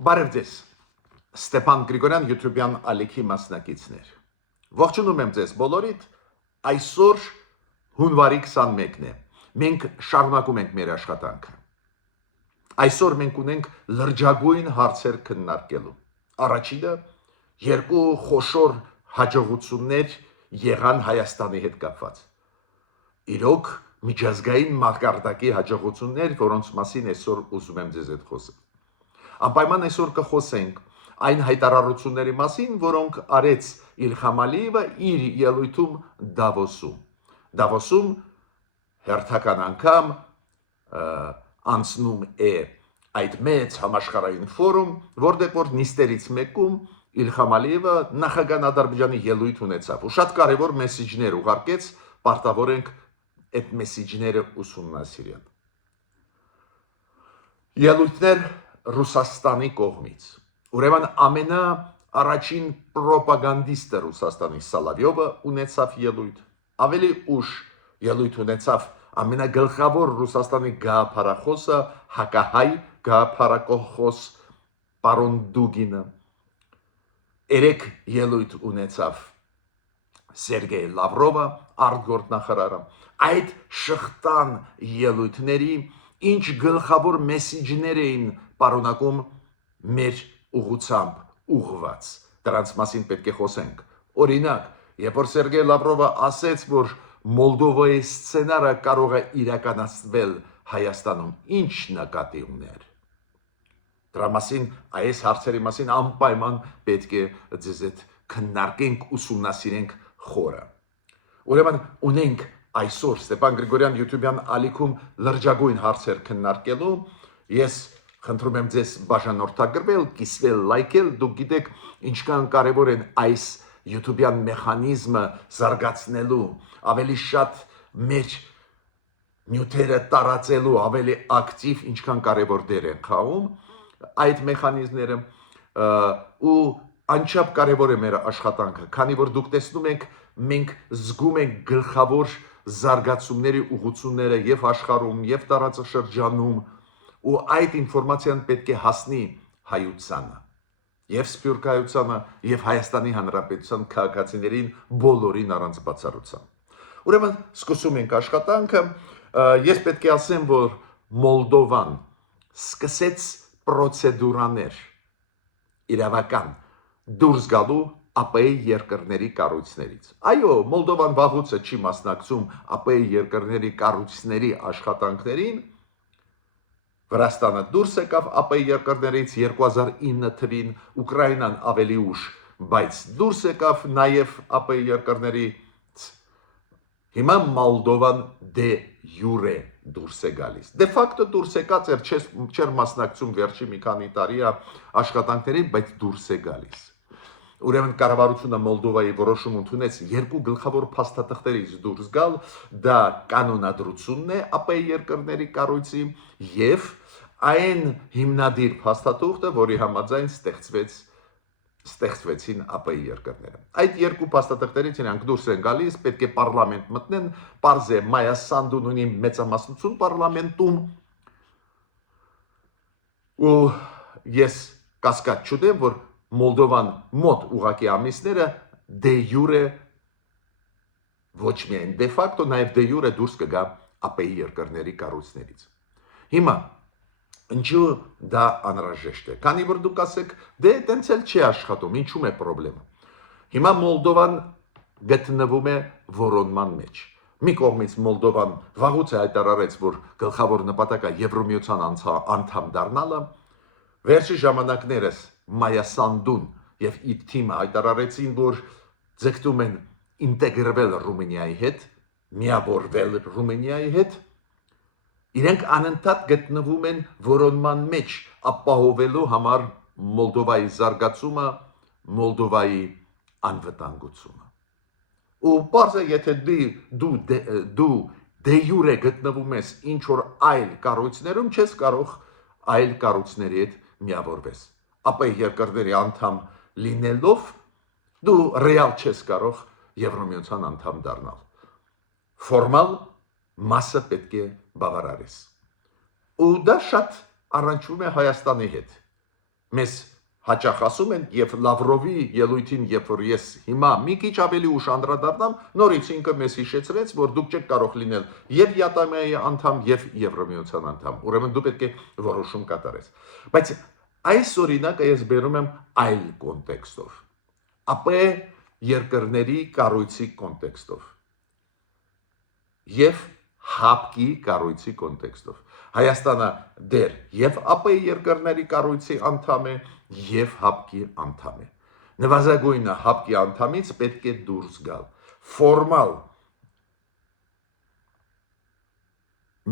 Բարև ձեզ, Ստեփան Գրիգորյան YouTube-յան ալիքի մասնակիցներ։ Ողջունում եմ ձեզ բոլորիդ, այսօր հունվարի 21-ն է, մենք շարունակում ենք մեր աշխատանքը։ Այսօր մենք ունենք լրջագույն հարցեր քննարկելու։ Առաջինը երկու խոշոր հաջողություններ եղան Հայաստանի հետ կապված։ Իրոք միջազգային մակարդակի հաջողություններ, որոնց մասին այսօր ուզում եմ ձեզ հետ խոսել։ Անպայման այսօր կխոսենք այն հայտարարությունների մասին, որոնք արեց Իլհամ Ալիևը իր ելույթում Դավոսում։ Դավոսում հերթական անգամ անցնում է այդ մեծ համաշխարհային ֆորում, որտեղ որ նիստերից մեկում Իլհամ Ալիևը նախագահ Ադրբեջանի ելույթ ունեցավ ու շատ կարևոր մեսիջներ ուղարկեց, պարտավոր ենք այդ մեսիջները ուսումնասիրել։ Ելույթներ Ռուսաստանի կողմից։ Ուրեմն ամենաառաջին պրոպագանդիստը Ռուսաստանի Սալավյովը ունեցավ ելույթ, ավելի ուշ ելույթ ունեցավ ամենագլխավոր Ռուսաստանի գաղափարախոսը հակահայ գաղափարախոս պարոն Դուգինը, երեք ելույթ ունեցավ Սերգեյ Լավրովը, արտգործնախարարը, այդ շղթան ելույթների ինչ գլխավոր մեսիջներ էին պարունակում մեր ուղղությամբ ուղղված, դրանց մասին պետք է խոսենք։ Օրինակ, երբ որ Սերգեյ Լավրովը ասեց, որ Մոլդովայի սցենարը կարող է իրականացվել Հայաստանում, ինչ նկատի ուներ։ Դրա մասին, այս հարցերի մասին անպայման պետք է ձեզ հետ քննարկենք, ուսումնասիրենք խորը։ Ուրեմն ունենք այսօր Ստեփան Գրիգորյան YouTube-յան ալիքում լրջագույն հարցեր քննարկելու։ Ես խնդրում եմ ձեզ բաժանորդագրվել, կիսվել, լայքել, դուք գիտեք ինչքան կարևոր են այս YouTube-յան մեխանիզմը զարգացնելու, ավելի շատ մեր նյութերը տարածելու, ավելի ակտիվ ինչքան կարևոր դեր են խաղում այդ մեխանիզմները ու անչափ կարևոր է մեր աշխատանքը, քանի որ դուք տեսնում եք, մենք զգում ենք գլխավոր զարգացումների ուղղությունները եւ աշխարհում, եւ տարածաշրջանում, ու այդ ինֆորմացիան պետք է հասնի հայությանը, եւ սփյուռք հայությանը, եւ Հայաստանի Հանրապետության քաղաքացիներին բոլորին առանց բացառության։ Ուրեմն սկսում ենք աշխատանքը, ես պետք է ասեմ, որ Մոլդովան սկսեց պրոցեդուրաներ իրավական դուրս գալու ԱՊԷ երկրների կառույցներից։ Այո, Մոլդովան վաղուց չի մասնակցում ԱՊԷ երկրների կառույցների աշխատանքներին։ Վրաստանը դուրս եկավ ԱՊԷ երկրներից 2009 թվին, Ուկրաինան ավելի ուշ, բայց դուրս եկավ նաև ԱՊԷ երկրներից։ Հիմա Մոլդովան դե յուրե դուրս է գալիս։ Դե ֆակտո դուրս եկած էր, չէր մասնակցում վերջի մի քանի տարի աշխատանքներին, բայց դուրս է գալիս։ Ուրեմն կառավարությունը Մոլդովայի որոշում ընդունեց երկու գլխավոր փաստաթղթերից դուրս գալ, դա կանոնադրությունն է ԱՊԷ երկրների կառույցի եւ այն հիմնադիր փաստաթուղթը, որի համաձայն ստեղծվեցին ԱՊԷ երկրները։ Այդ երկու փաստաթղթերից իրանք դուրս են գալիս, պետք է պարլամենտ մտնեն, պարզ է Մայա Սանդուն ունի մեծամասնություն պարլամենտում, ու ես կասկած չունեմ, որ Մոլդովան մոտ ուղղակի ամիսները դե յուրե ոչ միայն դե ֆակտո, նաև դե յուրե դուրս կգա ԱՊԷ երկրների կառույցներից։ Հիմա ինչու դա անհրաժեշտ է։ Քանի որ դուք ասեք, դե տենց էլ չի աշխատում, ինչու՞մ է խնդրումը։ Հիմա Մոլդովան գտնվում է որոնման մեջ։ Մի կողմից Մոլդովան վաղուց հայտարարեց, որ գլխավոր նպատակը Եվրոմիության անդամ դառնալը, վերջի ժամանակներս Մայա Սանդուն եւ իր թիմը հայտարարեցին, որ ձգտում են ինտեգրվել Ռումինիայի հետ, միավորվել Ռումինիայի հետ, իրենք անընդհատ գտնվում են որոնման մեջ, ապահովելու համար Մոլդովայի զարգացումը, Մոլդովայի անվտանգությունը։ Ու պարզ է, եթե դու դե յուրե գտնվում ես ինչ որ այլ կառույցներում, չես կարող այլ կառույցների հետ միավորվես։ ԱՊԷ երկրների անդամ լինելով դու ռեալ չես կարող Եվրոմիության անդամ դառնալ։ Ֆորմալ մասը պետք է բավարարես։ Ու դա շատ առնչվում է Հայաստանի հետ։ մեզ հաճախ ասում են եւ Լավրովի ելույթին, երբ որ ես հիմա մի քիչ ավելի ուշ անդրադառնամ, նորից ինքը մեզ հիշեցրեց, որ դուք չեք կարող լինել եւ ԵԱՏՄ-ի անդամ եւ Եվրամիության անդամ։ Ուրեմն դու պետք է որոշում կատարես։ Բայց այս օրինակը ես բերում եմ այլ կոնտեքստով։ ԱՊ երկրների կառույցի կոնտեքստով եւ հապկի կառույցի կոնտեքստով։ Հայաստանը դեռ եւ ԱՊ երկրների կառույցի անդամ է եւ հապկի անդամ է։ Նվազագույնը հապկի անդամից պետք է դուրս գալ։ Ֆորմալ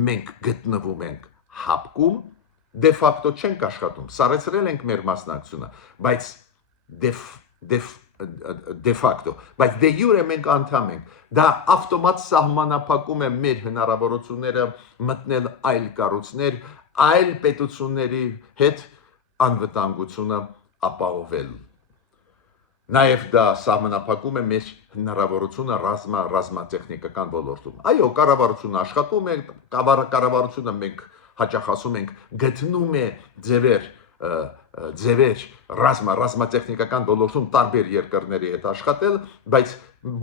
մենք գտնվում ենք հապկում, դե ֆակտո չենք աշխատում։ Սարեցրել ենք մեր մասնակցությունը, բայց դե ֆակտո, բայց դե յուրե մենք անդամ ենք։ Դա ավտոմատ սահմանափակում է մեր հնարավորությունները մտնել այլ կառույցներ, այլ պետությունների հետ անվտանգությունը ապահովել։ Նաև դա սահմանափակում է մեր հնարավորությունը ռազմատեխնիկական ոլորտում։ Այո, կառավարությունը աշխատում է, կառավարությունը մենք հաճախ ասում ենք գտնում է ձևեր ռազմատեխնիկական ոլորտում տարբեր երկրների հետ աշխատել, բայց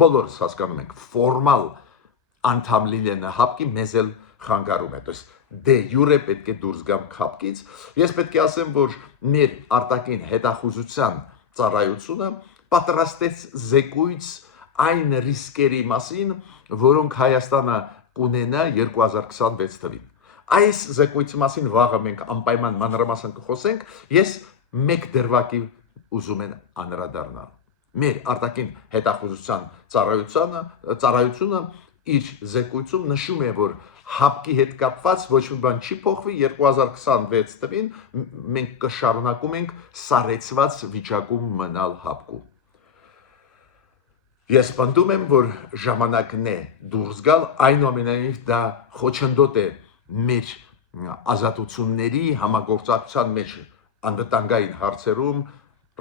բոլորս հասկանում ենք ֆորմալ անդամ լինելը հապկի մեզ էլ խանգարում է։ То есть դե յուրե պետք է դուրս գամ հապկից։ Ես պետք է ասեմ, որ մեր արտաքին հետախուզության ծառայությունը պատրաստեց զեկույց այն ռիսկերի մասին, որոնք Հայաստանը կունենա 2026 թվականին։ Այս զեկույցի մասին վաղը մենք անպայման մանրամասն կխոսենք, ես մեկ դրվագի ուզում եմ անդրադառնալ։ Մեր արտաքին հետախուզության ծառայությունը իր զեկույցում նշում է, որ հապկի հետ կապված ոչ մի բան չի փոխվի, 2026 թվականին մենք կշարունակում ենք սառեցված վիճակում մնալ հապկում։ Ես պնդում եմ, որ ժամանակն է դուրս գալ, այնուամենայնիվ դա խոչընդոտ է մեր ազատությունների համագործակցության մեջ անվտանգային հարցերում,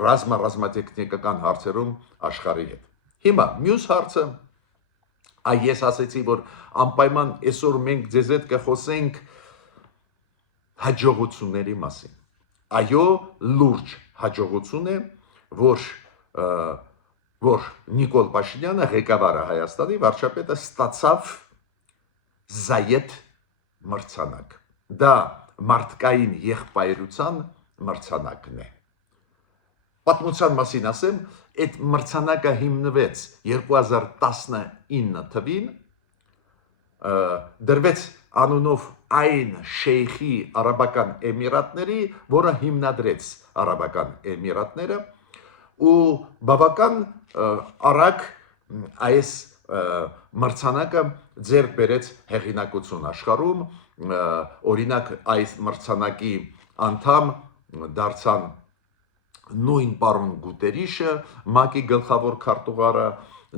ռազմատեխնիկական հարցերում աշխարհի հետ։ Հիմա մյուս հարցը, ես ասացի, որ անպայման այսօր մենք ձեզ հետ կխոսենք հաջողությունների մասին։ Այո, լուրջ հաջողություն է, որ Նիկոլ Փաշինյանը, ղեկավարը Հայաստանի վարչապետը, ստացավ Զայեթ մրցանակ։ Դա մարդկային եղբայրության մրցանակն է։ Պատմության մասին ասեմ, այդ մրցանակը հիմնվեց 2019 թվականին, դրվեց անունով այն շեյխի Արաբական Էմիրատների, որը հիմնադրեց Արաբական Էմիրատները, ու բավական արագ այս մրցանակը ձեռք բերեց հեղինակություն աշխարհում, օրինակ այս մրցանակի անդամ դարձան նույն պարոն Գուտերիշը, ՄԱԿ-ի գլխավոր քարտուղարը,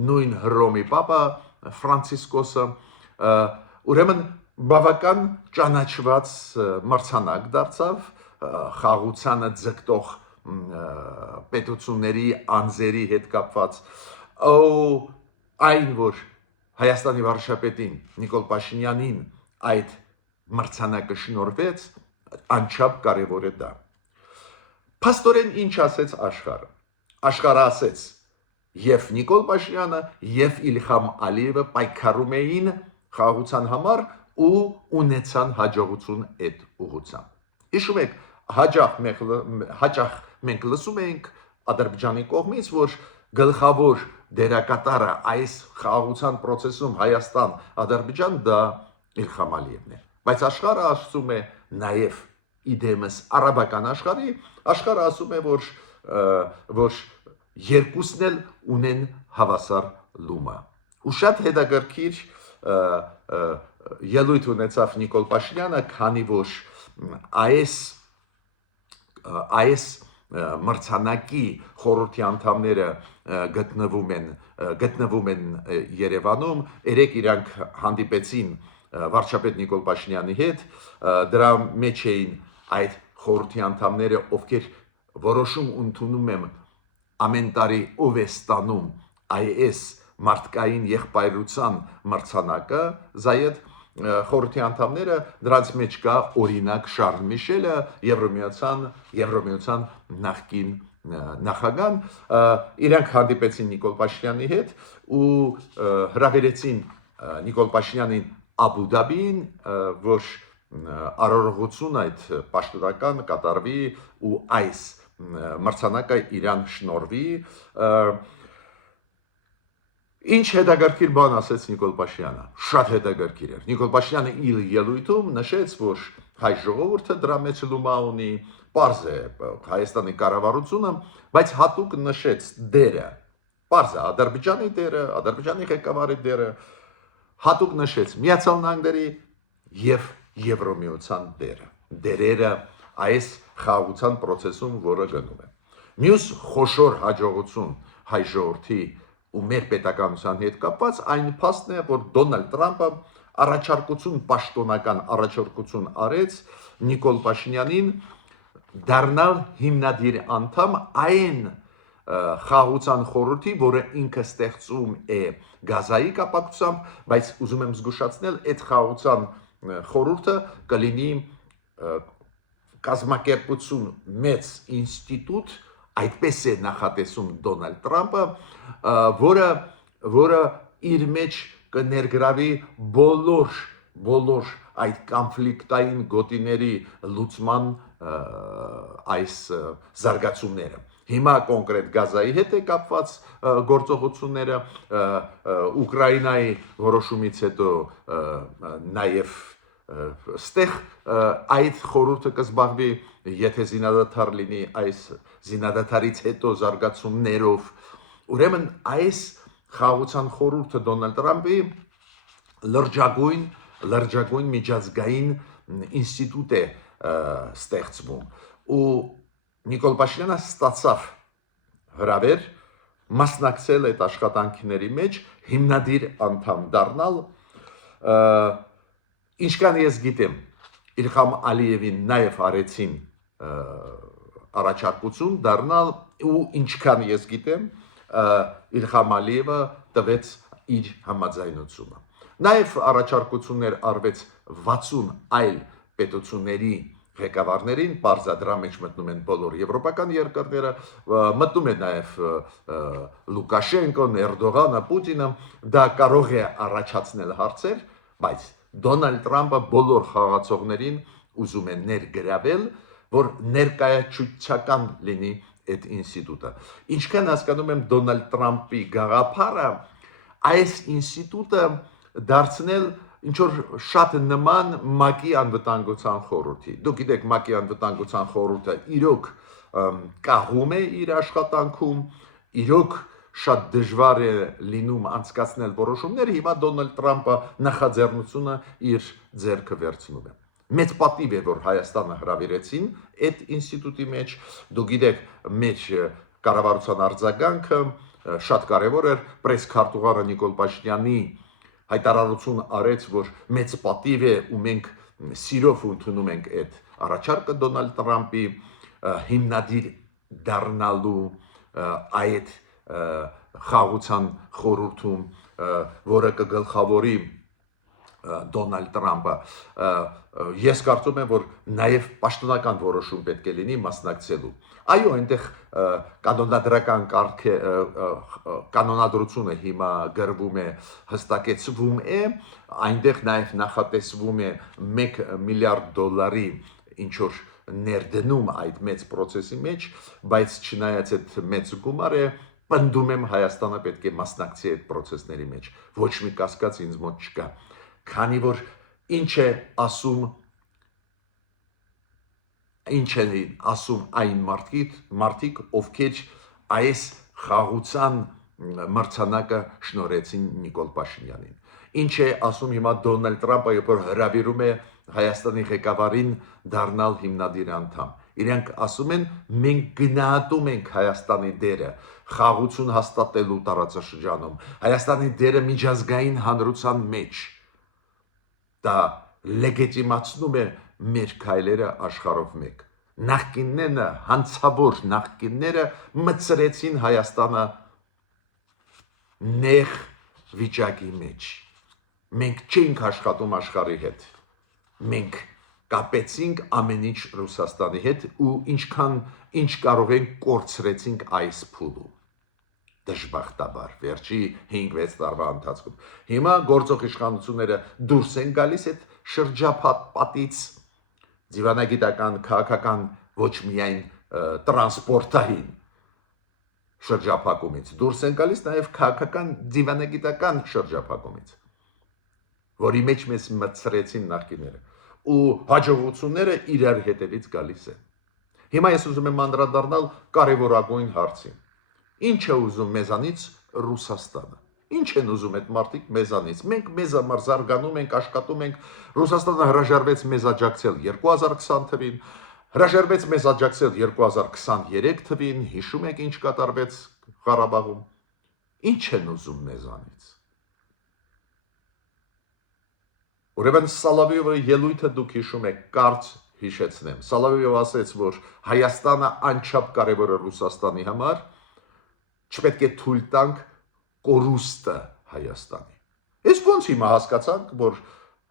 նույն Հռոմի Պապը Ֆրանցիսկոսը, ուրեմն բավական ճանաչված մրցանակ դարձավ խաղաղությանը ձգտող պետությունների անձերի հետ կապված, այն որ Հայաստանի վարչապետին Նիկոլ Փաշինյանին այդ մրցանակը շնորհվեց, անչափ կարևոր է դա։ Փաստորեն ինչ ասեց աշխարհը։ Աշխարհը ասեց, եւ Նիկոլ Փաշինյանը եւ Իլհամ Ալիևը պայքարում էին խաղաղության համար ու ունեցան հաջողություն այդ ուղղությամբ։ Հիշում եք, հաճախ մենք լսում ենք Ադրբեջանի կողմից, որ գլխավոր դերակատարը այս խաղաղության process-ում Հայաստան-Ադրբեջան դա Իլհամ Ալիևն է։ Բայց աշխարհը ասում է նաև իդեմս արաբական աշխարհը ասում է, որ երկուսն էլ ունեն հավասար լումա։ Ու շատ հետաքրքիր ելույթ ունեցավ Նիկոլ Փաշինյանը, քանի որ այս մրցանակի խորհրդի անդամները գտնվում են Երևանում, երեք իրանք հանդիպեցին վարչապետ Նիկոլ Փաշինյանի հետ, դրա մեջ էին այդ խորհրդի անդամները, ովքեր որոշում ընդունում են ամեն տարի ով է ստանում այս մարդկային եղբայրության մրցանակը, Զայեթ, խորհրդի անդամները, դրանց մեջ կա օրինակ Շարլ Միշելը, Եվրոմիության նախկին նախագահն, իրանք հանդիպեցին Նիկոլ Փաշինյանի հետ ու հրավիրեցին Նիկոլ Փաշինյանին Աբու Դաբին, որ արարողություն այդ պաշտոնական կատարվի ու այս մրցանակը իրան շնորհվի։ Ինչ հետաքրքիր բան ասեց Նիկոլ Փաշինյանը, շատ հետաքրքիր էր։ Նիկոլ Փաշինյանը իր ելույթում նշեց, որ հայ ժողովուրդը դրա մեջ լումա ունի, պարզ է Հայաստանի կառավարությունը, բայց հատուկ նշեց դերը, պարզ է Ադրբեջանի դերը, Ադրբեջանի ղեկավարի դերը, հատուկ նշեց Միացյալ Նահանգների եւ Եվրոմիության դերերը այս խաղաղության process-ում, որը գնում է։ Մյուս խոշոր հաջողություն հայ ժողովրդի ու մեր պետականության հետ կապված այն փաստն է, որ Դոնալդ Տրամպը պաշտոնական առաջարկություն արեց Նիկոլ Փաշինյանին դառնալ հիմնադիր անդամ այն խաղաղության խորհրդի, որը ինքը ստեղծում է Գազայի կապակցությամբ, բայց ուզում եմ զգուշացնել, այդ խաղաղության խորհուրդը կլինի կազմակերպություն մեծ ինստիտուտ, այդպես է նախատեսում Դոնալդ Տրամպը, որը իր մեջ կներգրավի բոլոր այդ կոնֆլիկտային գոտիների լուծման այս զարգացումները։ Հիմա կոնկրետ Գազայի հետ է կապված գործողությունները, Ուկրաինայի որոշումից հետո նաև ստեղ այդ խորհուրդը կզբաղվի, եթե զինադադար լինի, այս զինադադարից հետո զարգացումներով։ Ուրեմն այս խաղաղության խորհուրդը Դոնալդ Տրամպի լրջագույն միջազգային ինստիտուտ է ստեղծվում ու Նիկոլ Փաշինյանը ստացավ հրավեր մասնակցել այդ աշխատանքների մեջ, հիմնադիր անդամ դառնալ, ինչքան ես գիտեմ, Իլհամ Ալիևին նաև արեցին առաջարկություն դառնալ ու ինչքան ես գիտեմ, Իլհամ Ալիևը տվեց իր համաձայնությունը։ Նաև առաջարկություններ արվեց 60 այլ պետությունների ղեկավարներին, պարզ է դրա մեջ մտնում են բոլոր եվրոպական երկրները, մտնում է նաև Լուկաշենկոն, Էրդողանը, Պուտինը, դա կարող է առաջացնել հարցեր, բայց Դոնալդ Տրամպը բոլոր խաղացողներին ուզում է ներգրավել, որ ներկայացուցչական լինի այդ ինստիտուտը։ Ինչքան հասկանում եմ Դոնալդ Տրամպի գաղափարը, այս ինստիտուտը դարձնել ինչ-որ շատ նման ՄԱԿ-ի անվտանգության խորհրդի։ Դուք գիտեք, ՄԱԿ-ի անվտանգության խորհուրդը իրոք կահում է իր աշխատանքում, իրոք շատ դժվար է լինում անցկացնել որոշումներ, հիմա Դոնալդ Տրամպը նախաձեռնությունը իր ձեռքը վերցնում է։ Մեծ պատիվ է, որ Հայաստանը հրավիրեցին այդ ինստիտուտի մեջ, դուք գիտեք, մեջ կառավարության արձագանքը շատ կարևոր էր, պրես-քարտուղարը Նիկոլ Փաշինյանի հայտարարություն արեց, որ մեծ պատիվ է ու մենք սիրով ընդունում ենք այդ առաջարկը Դոնալդ Տրամպի հիմնադիր դառնալու այդ խաղաղության խորհրդում, որը կգլխավորի Դոնալդ Տրամպը, ես կարծում եմ, որ նաև պաշտոնական որոշում պետք է լինի մասնակցելու։ Այո, այնտեղ կանոնադրությունը հիմա գրվում է, հստակեցվում է, այնտեղ նաև նախատեսվում է $1 միլիարդ ինչ-որ ներդնում այդ մեծ process-ի մեջ, բայց չնայած այդ մեծ գումարը, պնդում եմ Հայաստանը պետք է մասնակցի այդ process-ների մեջ։ Ոչ մի կասկած ինձ մոտ չկա։ Քանի որ ինչ է ասում այն մարդիկ, ովքեր այս խաղաղության մրցանակը շնորհեցին Նիկոլ Փաշինյանին։ Ինչ է ասում հիմա Դոնալդ Տրամպը, երբ որ հրավիրում է Հայաստանի ղեկավարին դառնալ հիմնադիր անդամ։ Իրենք ասում են, մենք գնահատում ենք Հայաստանի դերը խաղաղություն հաստատելու տարածաշրջանում, Հայաստանի դերը միջազգային հանրության մեջ։ Դա լեգիտիմացնում է մեր քայլերը աշխարհով մեկ։ Նախկինները, հանցավոր նախկինները մտցրեցին Հայաստանը նեղ վիճակի մեջ։ Մենք չենք աշխատում աշխարհի հետ։ Մենք կապեցինք ամեն ինչ Ռուսաստանի հետ ու ինչ կարող ենք կորցրեցինք այս փուլում։ Դժբախտաբար վերջի 5-6 տարվա ընթացքում։ Հիմա գործող իշխանությունները դուրս են գալիս այդ շրջապատից դիվանագիտական, քաղաքական, ոչ միայն տրանսպորտային շրջափակումից դուրս են գալիս նաև քաղաքական դիվանագիտական շրջափակումից, որի մեջ մեզ մտցրեցին նախկիները ու հաջողությունները իրար հետևից գալիս են։ Հիմա ես ուզում եմ անդրադառնալ կարևորագույն հարցին։ Ինչ է ուզում մեզանից Ռուսաստանը։ Ինչ են ուզում այդ մարդիկ մեզանից։ Մենք մեզ համար զարգանում ենք, աշխատում ենք։ Ռուսաստանը հրաժարվեց մեզ աջակցել 2020 թվին, հրաժարվեց մեզ աջակցել 2023 թվին, հիշում եք ինչ կատարվեց Ղարաբաղում։ Ինչ են ուզում մեզանից։ Ուրեմն Սալավիովի ելույթը դուք հիշում եք, կարճ հիշեցնեմ։ Սալավիովը ասաց, որ Հայաստանը անչափ կարևոր է Ռուսաստանի համար, չպետք է թույլ տանք կորուստը Հայաստանի։ Ես ոնց հիմա հասկացանք, որ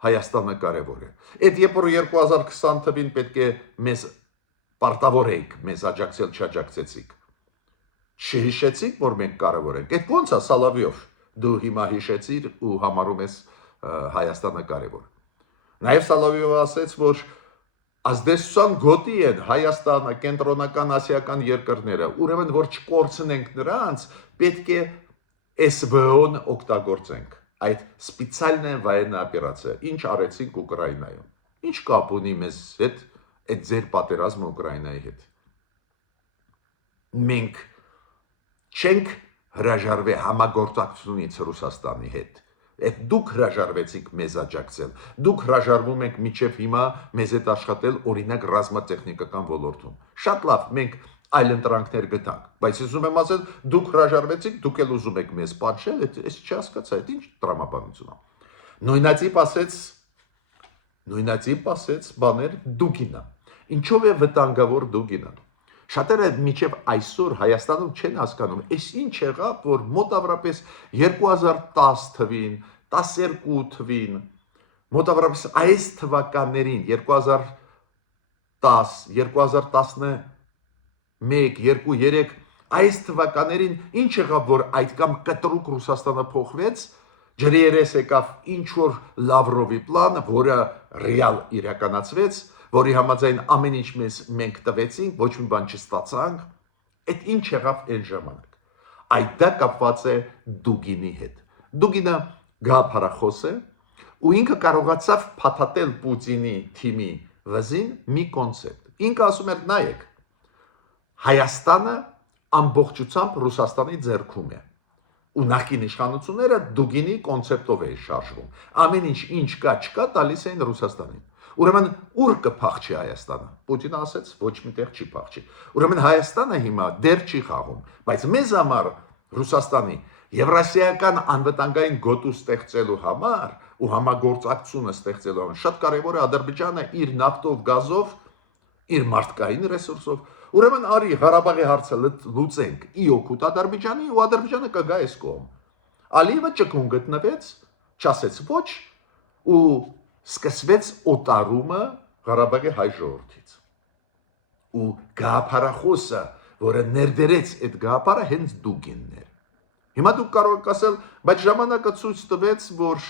Հայաստանը կարևոր է։ Այդ երբ որ 2020 թվին պետք է մեզ պարտավորեինք, մեզ աջակցել չաջակցեցիք։ Չհիշեցիք, որ մենք կարևոր ենք։ Այդ ոնց է Սալավիով։ Դու հիմա հիշեցիր ու համարում ես Հայաստանը կարևոր։ Նաև Սալավիովը ասաց, որ ազդեցության գոտի են Հայաստանը, կենտրոնական ասիական երկրները, ուրեմն որ չկորցնենք նրանց, պետք է SVO-ն օգտագործենք։ Այդ սպեցիալնա военная օպերացիա, ինչ արեցինք Ուկրաինայում։ Ինչ կապ ունի մեզ հետ այդ ձեր պատերազմը Ուկրաինայի հետ։ Մենք չենք հրաժարվել համագործակցությունից Ռուսաստանի հետ։ Այդ դուք հրաժարվեցիք մեզ աջակցել։ Դուք հրաժարվում եք մինչև հիմա մեզ հետ աշխատել օրինակ ռազմատեխնիկական ոլորտում։ Շատ լավ, մենք այլ ընտրանքներ գտանք, բայց ես ուզում եմ ասել, դուք հրաժարվեցիք, դուք էլ ուզում եք մեզ պատժել, այս չհասկացա, այդ ինչ տրամաբանություն է։ Նույնացիպ ասեց բաներ Դուգինը։ Ինչով է վտանգավոր Դուգինը։ Շատերը մինչև այսօր Հայաստանում չեն հասկանում, այս ինչ եղավ, որ մոտավորապես 2010 թվին, 12 թվին, մոտավորապես այս թվականներին 2010, 2011, 2, 3 այս թվականներին ինչ եղավ, որ այդքան կտրուկ Ռուսաստանը փոխվեց, ջրերես եկավ ինչ որ Լավրովի պլանը, որը ռեալ իրականացվեց, որի համաձայն ամեն ինչ մենք տվեցինք, ոչ մի բան չստացանք, այդ ինչ եղավ այն ժամանակ։ Այդ դա կապված է Դուգինի հետ։ Դուգինը գաղափարախոս է, ու ինքը կարողացավ փաթաթել Պուտինի թիմի վզին մի կոնցեպտ։ Ինքը ասում էր, նայեք, Հայաստանը ամբողջությամբ Ռուսաստանի ձեռքում է։ Ու նախկին իշխանությունները Դուգինի կոնցեպտով էին շարժվում։ Ամեն ինչ կա, չկա, տալիս էին Ռուսաստանին։ Ուրեմն ուր կփախչի Հայաստանը։ Պուտինը ասաց, ոչ միտեղ չի փախչի։ Ուրեմն Հայաստանը հիմա դեռ չի խաղում, բայց մեզ համար Ռուսաստանի Եվրասիական անվտանգային գոտու ստեղծելու համար ու համագործակցությունը ստեղծելու համար շատ կարևոր է Ադրբեջանը իր նավթով, գազով, իր մարդկային ռեսուրսով։ Ուրեմն արի Ղարաբաղի հարցը լուծենք ի օգուտ Ադրբեջանի ու Ադրբեջանը կգա այս կողմ։ Ալիևը ճկուն գտնվեց, չասեց ոչ ու սկսվեց օտարումը Ղարաբաղի հայ ժողովրդից։ Ու գաղափարախոսը, որը ներդրեց այդ գաղափարը, հենց Դուգինն էր։ Հիմա դուք կարող եք ասել, բայց ժամանակը ցույց տվեց, որ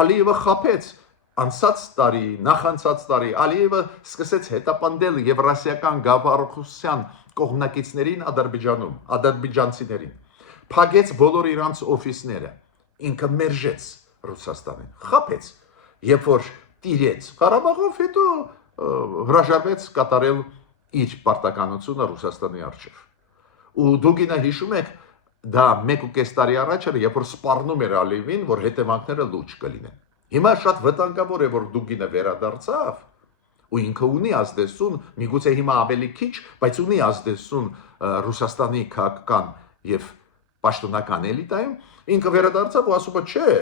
Ալիևը խաբեց անցած տարի, նախանցած տարի Ալիևը սկսեց հետապնդել եվրասիական գաղափարախոսության կողմնակիցներին Ադրբեջանում, ադրբեջանցիներին։ Փակեց բոլոր իրանց օֆիսները, ինքը մերժեց Ռուսաստանին, խաբեց, երբ որ տիրեց Ղարաբաղով, հետո հրաժարվեց կատարել իր պարտականությունը Ռուսաստանի առջև։ Ու Դուգինը հիշում եք, դա 1.5 տարի առաջ էր, երբ որ սպառնում էր Ալիևին, որ հետևանքները լուրջ կլինեն։ Հիմա շատ վտանգավոր է, որ Դուգինը վերադարձավ, ու ինքը ունի ազդեցություն, միգուցե հիմա ավելի քիչ, բայց ունի ազդեցություն Ռուսաստանի քաղաքական եւ պաշտոնական էլիտայում, ինքը վերադարձավ ու ասում է, չէ,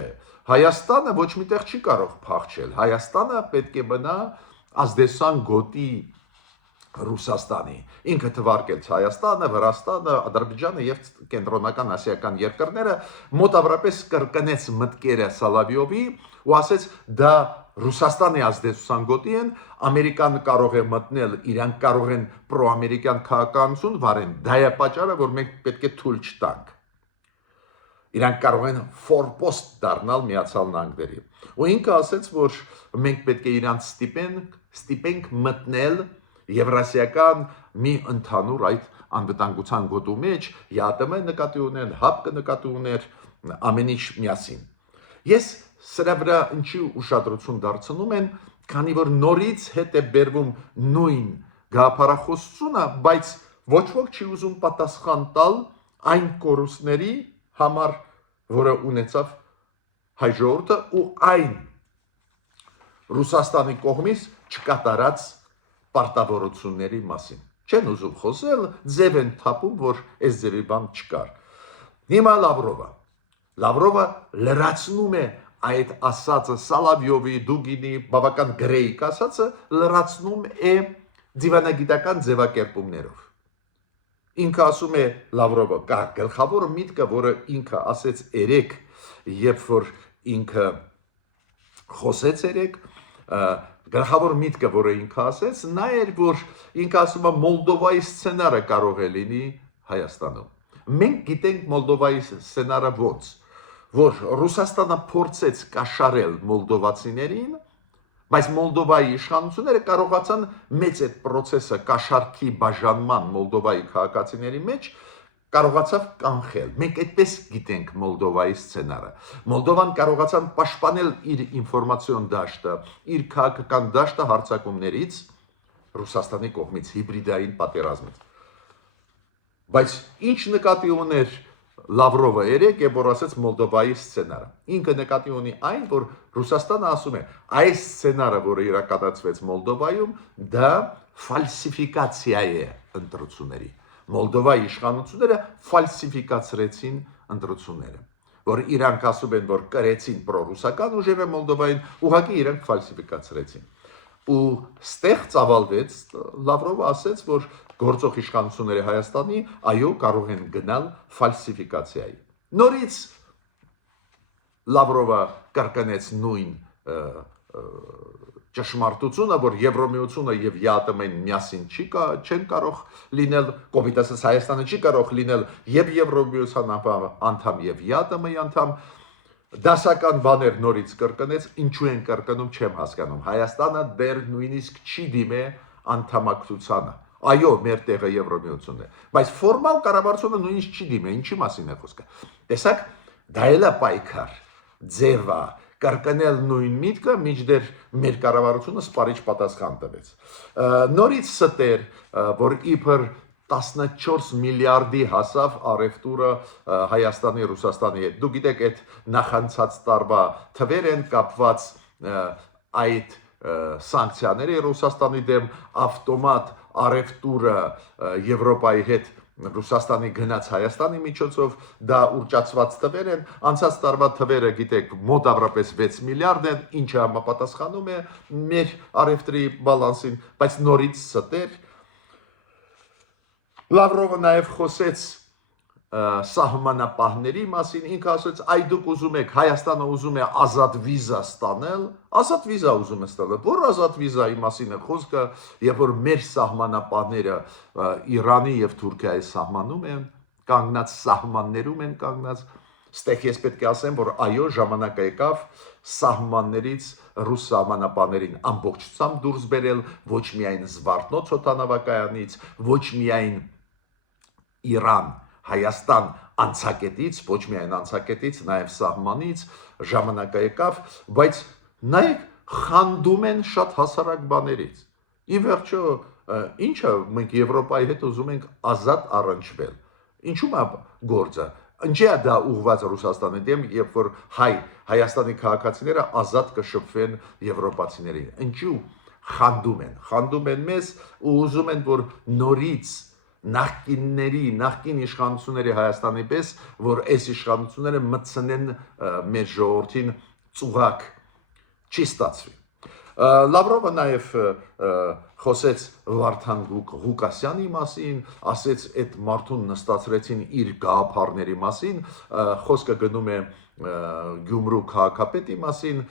Հայաստանը ոչ միտեղ չի կարող փախչել, Հայաստանը պետք է մնա ազդեցության գոտի Ռուսաստանի։ Ինքը թվարկեց Հայաստանը, Վրաստանը, Ադրբեջանը եւ կենտրոնական ասիական երկրները մոտավորապես կրկնեց մտքերը Սալավիովի ու ասեց դա Ռուսաստանի ազդեցության գոտի են, Ամերիկան կարող է մտնել, իրանք կարող են պրոամերիկյան քաղաքականություն վարեն, դա է պատճառը, որ մենք պետք է թույլ չտանք։ Իրանք կարող են ֆորպոստ դառնալ Միացյալ Նահանգների։ Ու ինքը ասեց, որ մենք պետք է իրանց ստիպենք մտնել Եվրասիական մի ընդհանուր այդ անվտանգության գոտու մեջ, ԵԱՏՄ նկատի ուներ, ՀԱՊԿ նկատի ուներ, ամեն ինչ միասին։ Ես սրա վրա ինչի ուշադրություն դարձնում եմ, քանի որ նորից հետ է բերվում նույն գաղափարախոսությունը, բայց ոչ ոք չի ուզում պատասխան տալ այն կորուստների համար, որը ունեցավ հայ ժողովուրդը ու այն Ռուսաստանի կողմից չկատարած պարտավորությունների մասին։ Չեն ուզում խոսել, ձև են թափում, որ այս ձևի բան չկար։ Հիմա Լավրովը լրացնում է այդ ասածը Սալավիովի, Դուգինի, բավական գրեիք ասածը լրացնում է դիվանագիտական ձևակերպումներով։ Ինքը ասում է Լավրովը, կա գլխավոր միտքը, որը ինքը ասեց երեք, երբ որ ինքը խոսեց երեք, գլխավոր միտքը, որը ինքը ասեց, նա էր, որ ինքը ասում է Մոլդովայի սցենարը կարող է լինի Հայաստանում։ Մենք գիտենք Մոլդովայի սցենարը ոնց, որ Ռուսաստանը փորձեց կաշառել մոլդովացիներին, բայց Մոլդովայի իշխանությունները կարողացան մեծ այդ process-ը կաշառքի բաժանման Մոլդովայի քաղաքացիների մեջ կարողացավ կանխել։ Մենք այդպես գիտենք Մոլդովայի սցենարը։ Մոլդովան կարողացան պաշտպանել իր ինֆորմացիոն դաշտը, իր քաղաքական դաշտը հարձակումներից Ռուսաստանի կողմից հիբրիդային պատերազմից։ Բայց ինչ նկատի ուներ Լավրովը երեք եւ որ ասեց Մոլդովայի սցենարը։ Ինքը նկատի ունի այն, որ Ռուսաստանը ասում է, այս սցենարը, որը իրականացվեց Մոլդովայում, դա ֆալսիֆիկացիա է ընտրությունների։ Մոլդովայի իշխանությունները ֆալսիֆիկացրեցին ընտրությունները, որ իրանք ասում են, որ կրեցին պրոռուսական ուժերը Մոլդովային, ուղղակի իրանք ֆալսիֆիկացրեցին։ Ու ստեղ ծավալվեց, Լավրովը ասեց, որ գործող իշխանությունները Հայաստանի այո կարող են գնալ ֆալսիֆիկացիայի։ Նորից Լավրովը կրկնեց նույն ճշմարտությունը, որ Եվրոմիությունը եւ ԵԱՏՄ-ն միասին չեն կարող լինել, կոմիտասս Հայաստանը չի կարող լինել եւ Եվրոմիության անդամ եւ ԵԱՏՄ-ի անդամ, դասական բաներ նորից կրկնեց, ինչու են կրկնում չեմ հասկանում։ Հայաստանը դեռ նույնիսկ չի դիմե անդամակցությանը։ Այո, մեր տեղը Եվրոմիությունն է, բայց ֆորմալ կառավարությունը նույնիսկ չի դիմե, ինչի մասին է խոսքը։ Տեսակ, դա էլ է պայքար, ձևա կրկնել նույն միտքը, միջդեռ մեր կառավարությունը սպառիչ պատասխան տվեց։ Նորից ստեր, որ իբր 14 միլիարդի հասավ առևտուրը Հայաստանի, Ռուսաստանի հետ։ Դուք գիտեք, այդ նախանցած տարվա թվեր են կապված այդ սանկցիաների Ռուսաստանի դեմ, ավտոմատ առևտուրը Եվրոպայի հետ Ռուսաստանի գնաց Հայաստանի միջոցով, դա ուռճացված թվեր են, անցած տարվա թվերը գիտեք մոտավորապես 6 միլիարդ են, ինչը համապատասխանում է մեր առևտրի բալանսին, բայց նորից ստեր։ Լավրովը նաև խոսեց սահմանապահների մասին, ինքը ասեց, այ դուք ուզում եք, Հայաստանը ուզում է ազատ վիզա ստանել, ազատ վիզա ուզում է ստանել, որ ազատ վիզայի մասին է խոսքը, երբ որ մեր սահմանապահները Իրանի եւ Թուրքիայի սահմանում են, կանգնած սահմաններում են կանգնած, ստեղ ես պետք է ասեմ, որ այո, ժամանակը եկավ սահմաններից ռուս սահմանապահներին ամբողջությամբ դուրս բերել, ոչ միայն Զվարթնոց օդանավակայանից, ոչ միայն Իրան Հայաստան անցակետից, ոչ միայն անցակետից, նաև սահմանից ժամանակը եկավ, բայց նայեք խանդում են շատ հասարակ բաներից։ Ի վերջո, ինչը մենք Եվրոպայի հետ ուզում ենք ազատ առնչվել։ Ինչու՞մ է գործը։ Ինչի է դա ուղղված Ռուսաստանի դեմ, երբ որ Հայաստանի քաղաքացիները ազատ կշփվեն եվրոպացիներին։ Ինչու խանդում են մեզ ու ուզում են, որ նորից նախկին իշխանությունների Հայաստանի պես, որ այս իշխանությունները մտցնեն մեր ժողովրդին ծուղակ, չի ստացվի։ Լավրովը նաև խոսեց Վարդան Ղուկասյանի մասին, ասեց այդ մարդուն նստացրեցին իր գաղափարների մասին, խոսքը գնում է Գյումրու քաղաքապետի մասին,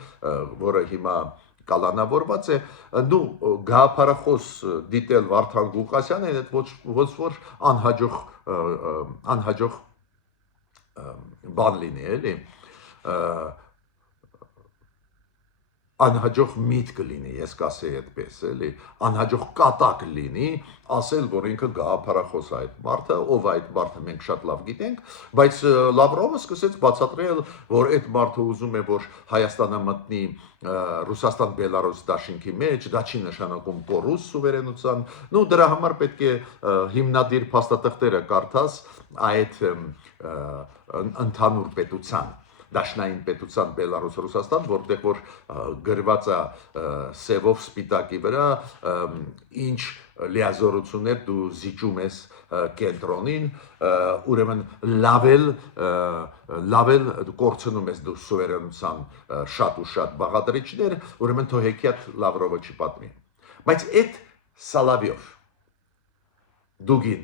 որը հիմա կալանավորված է, նու գաղափարախոս դիտել Վարդան Ղուկասյանը ոչ որ անհաջող բան լինի, էլի, անհաջող միտք լինի, ես կասեի այդպես, էլի, անհաջող կատակ լինի, ասել, որ ինքը գաղափարախոս է այդ մարդը, ով այդ մարդը մենք շատ լավ գիտենք, բայց Լավրովը սկսեց բացատրել, որ այդ մարդը ուզում է, որ Հայաստանը մտնի Ռուսաստան-Բելարուս դաշինքի մեջ, դա չի նշանակում կորուս սուվերենության, նու դրա համար պետք է հիմնադիր փաստաթղթերը կարդաս այդ ընդհանուր պետության Դաշնային պետության Բելարուս-Ռուսաստան, որտեղ որ գրված է սևով սպիտակի վրա, ինչ լիազորություններ դու զիջում ես կենտրոնին, ուրեմն լավել կորցնում ես դու սուվերենության շատ ու շատ բաղադրիչներ, ուրեմն թո հեքիաթ Լավրովը չի պատմի։ Բայց այդ Սալավյով դուգին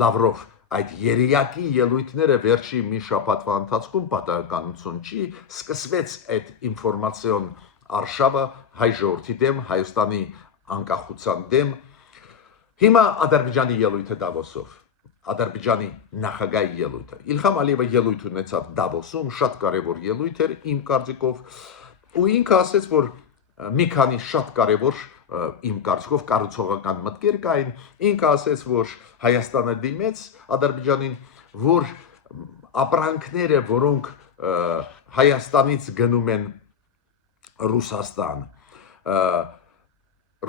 Լավրով այդ երիակի ելույթները վերջի մի շաբաթվա ընթացքում պատահականություն չի, սկսվեց այդ ինֆորմացիոն արշավը հայ ժողովրդի դեմ, Հայաստանի անկախության դեմ։ Հիմա Ադրբեջանի ելույթը Դավոսով, Ադրբեջանի նախագահի ելույթը։ Իլհամ Ալիևը ելույթ ունեցավ Դավոսում, շատ կարևոր ելույթ էր իմ կարծիքով, ու ինքը ասեց, որ մի քանի շատ կարևոր իմ կարծիքով կառուցողական մտքեր կային, ինքը ասեց, որ Հայաստանը դիմեց Ադրբեջանին, որ ապրանքները, որոնք Հայաստանից գնում են Ռուսաստան,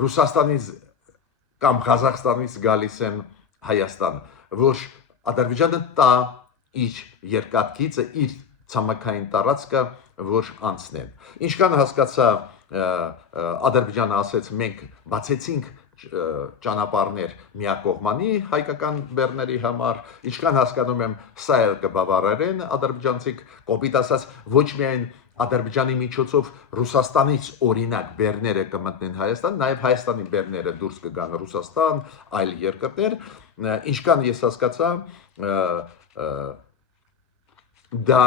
Ռուսաստանից կամ Ղազախստանից գալիս են Հայաստան, որ Ադրբեջանը տա իր երկաթգիծը, իր ցամաքային տարածքը, որ անցնեն։ Ինչքան հասկացա Ադրբեջանը ասեց մենք բացեցինք ճանապարհներ միակողմանի հայկական բեռների համար, ինչքան հասկանում եմ սա էլ կբավարարեն ադրբեջանցիք, կոպիտ ասած ոչ միայն Ադրբեջանի միջոցով Ռուսաստանից օրինակ բեռները կմտնեն Հայաստան, նաև Հայաստանի բեռները դուրս կգան Ռուսաստան, այլ երկրներ, ինչքան ես հասկացա դա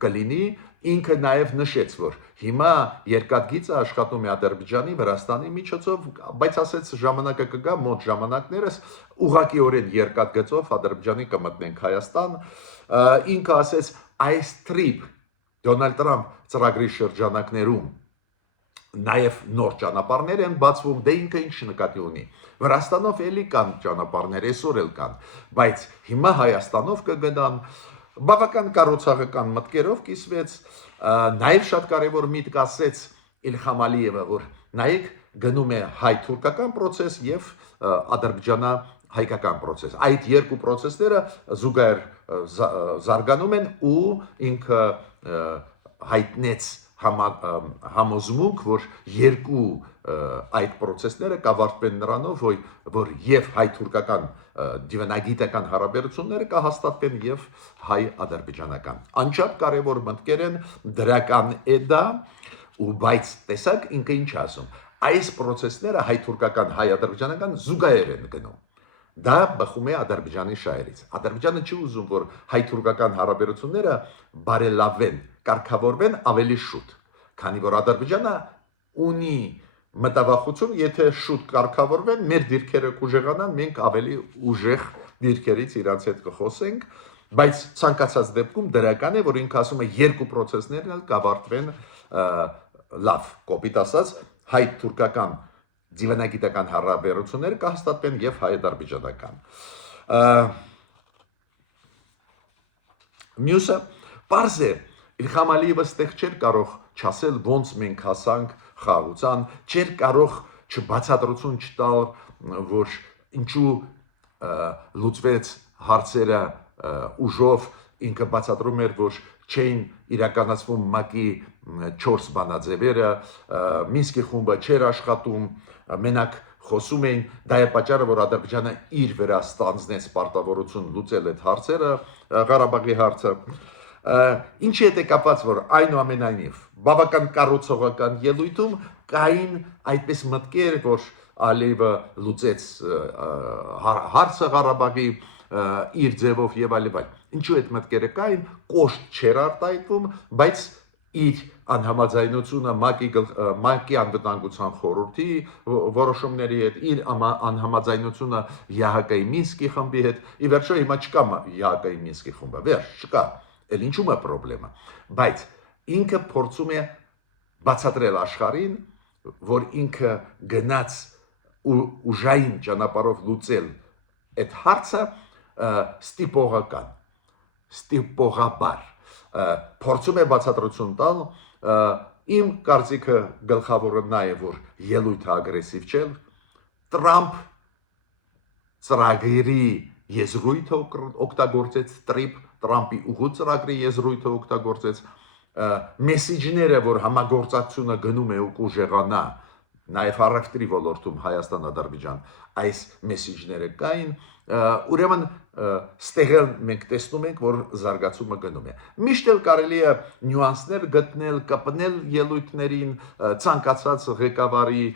կլինի, ինքը նաև նշեց, որ հիմա երկաթգիծը աշխատում է Ադրբեջանի, Վրաստանի միջոցով, բայց ասեց ժամանակը կգա, մոտ ժամանակներս ուղղակիորեն երկաթգծով Ադրբեջանի կմտնենք Հայաստան, ինքը ասեց այս տրիպ Դոնալդ Տրամփ ծրագրի շրջանակներում նաև նոր ճանապարհներ են բացվում, դե ինքը ինչ նկատի ունի։ Վրաստանով էլի կան ճանապարհներ, այսօր էլ կան, բայց հիմա Հայաստանով կգնան բավական կառուցողական մտքերով կիսվեց, նաև շատ կարևոր միտք ասեց Իլհամ Ալիևը, որ նայեք գնում է հայ-թուրքական process եւ ադրբեջանա-հայկական process։ Այդ երկու process-ները զուգահեռ զարգանում են ու ինքը հայտնեց համոզմունք, որ երկու այդ process-ները կավարտվեն նրանով, որ եւ հայ-թուրքական դիվանագիտական հարաբերությունները կհաստատվեն եւ հայ-ադրբեջանական։ Անչափ կարևոր մտքեր են, դրական է դա, ու բայց տեսակ ինքը ինչ ասում։ Այս process-ները հայ-թուրքական, հայ-ադրբեջանական զուգահեռ են գնում։ Դա բխում է Ադրբեջանի շահերից։ Ադրբեջանը չի ուզում, որ հայ-թուրքական հարաբերությունները բարելավեն, կարգավորվեն ավելի շուտ, քանի որ Ադրբեջանը ունի մտավախություն, եթե շուտ կարգավորվեն, մեր դիրքերը կուժեղանան, մենք ավելի ուժեղ դիրքերից իրանց հետ կխոսենք, բայց ցանկացած դեպքում դրական է, որ ինքը ասում է երկու process-ներն էլ կավարտվեն լավ, կոպիտ ասած, հայ-թուրքական դիվանագիտական հարաբերությունները կհաստատվեն եւ հայ-ադրբեջանական։ Մյուսը պարզ է, Իլհամ Ալիևը ստեղ չէր կարող չասել ոնց մենք հասանք խաղաղության, չէր կարող չբացատրություն չտալ, որ ինչու լուծվեց հարցերը ուժով, ինքը բացատրում էր, որ չէին իրականացվում ՄԱԿ-ի 4 բանաձևերը, Մինսկի խումբը չէր աշխատում, մենակ խոսում էին, դա է պատճառը, որ Ադրբեջանը իր վրա ստանձնեց պարտավորություն լուծել այդ հարցերը, Ղարաբաղի հարցը, Ինչ հետ է կապված, որ այնուամենայնիվ բավական կառուցողական ելույթում կային այդպես մտքեր, որ Ալիևը լուծեց հարցը Ղարաբաղի իր ձևով եւ այլ։ Ինչու այդ մտքերը կային, կոշտ չէր արտահայտվում, բայց իր անհամաձայնությունը ՄԱԿ-ի անվտանգության խորհրդի որոշումների հետ, իր անհամաձայնությունը ԵԱՀԿ-ի Մինսկի խմբի հետ, ի վերջո հիմա չկա ԵԱՀԿ-ի Մինսկի խումբը, վերջ, չկա։ Էլ ինչու՞մ է խնդրեմը։ Բայց ինքը փորձում է բացատրել աշխարհին, որ ինքը գնաց ուժային ճանապարհով լուծել այդ հարցը ստիպողաբար փորձում է բացատրություն տալ իմ կարծիքը գլխավորը նա է որ ելույթը ագրեսիվ չէ Տրամփ ծրագրի եզրույթը օգտագործեց Տրամփի ուղու ծրագրի եզրույթը օգտագործեց մեսիջները որ համագործակցությունը գնում է ու կուժեղանա նաև առևտրի ոլորտում Հայաստան-Ադրբեջան այս մեսիջները կային ուրեմն ստեղել մենք տեսնում ենք որ զարգացումը գնում է միշտ էլ կարելի է նյուանսներ գտնել կապնել ելույթներին ցանկացած ղեկավարի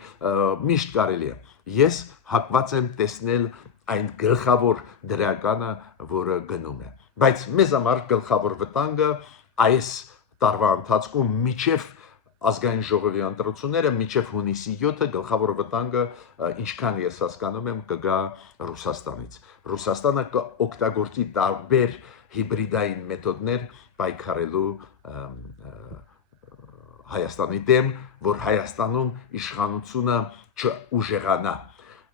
միշտ կարելի է ես հակված եմ տեսնել այն գլխավոր դրականը որը գնում է բայց մեզ համար գլխավոր վտանգը այս տարվա ընթացքում միջև ազգային ժողովի ընտրությունները միջև հունիսի 7-ը գլխավոր վտանգը ինչքան ես հասկանում եմ կգա Ռուսաստանից Ռուսաստանը կօգտագործի տարբեր հիբրիդային մեթոդներ պայքարելու Հայաստանի դեմ որ Հայաստանում իշխանությունը չուժեղանա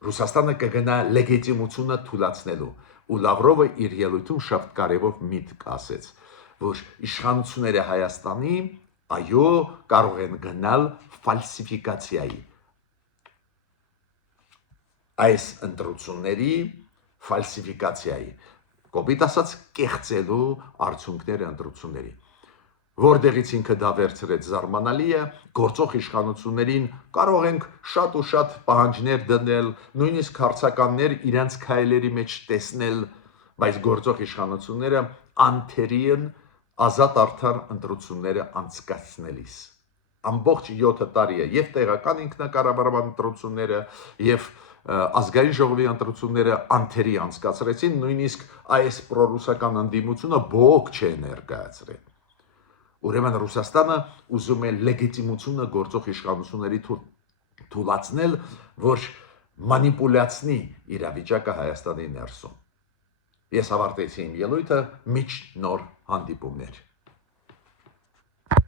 Ռուսաստանը կգնա լեգիտիմությունը թույլատնելու ու Լավրովը իր ելույթում շատ կարևոր միտք ասեց որ իշխանությունները Հայաստանի այո կարող են գնալ ֆալսիֆիկացիայի այս ընտրությունների ֆալսիֆիկացիայի կոպիտ ասած կեղծելու արդյունքները ընտրությունների որտեղից ինքը դա վերցրեց զարմանալի է գործող իշխանություններին կարող ենք շատ ու շատ պահանջներ դնել նույնիսկ հարցականներ իրենց քայլերի մեջ տեսնել բայց գործող իշխանությունները անթերի են ազատ արդար ընտրությունները անցկացնելիս ամբողջ 7 տարի է եւ տեղական ինքնակառավարման ընտրությունները եւ ազգային ժողովի ընտրությունները անթերի անցկացրեցին նույնիսկ այս պրոռուսական ընդդիմությունը բողոք չէ ներկայացրել ուրեմն Ռուսաստանը ուզում է լեգիտիմությունը գործող իշխանությունների թույլատրել որ մանիպուլյացնի իրավիճակը Հայաստանի ներսում ես ավարտեցի իմ ելույթը միջ նոր հանդիպումներ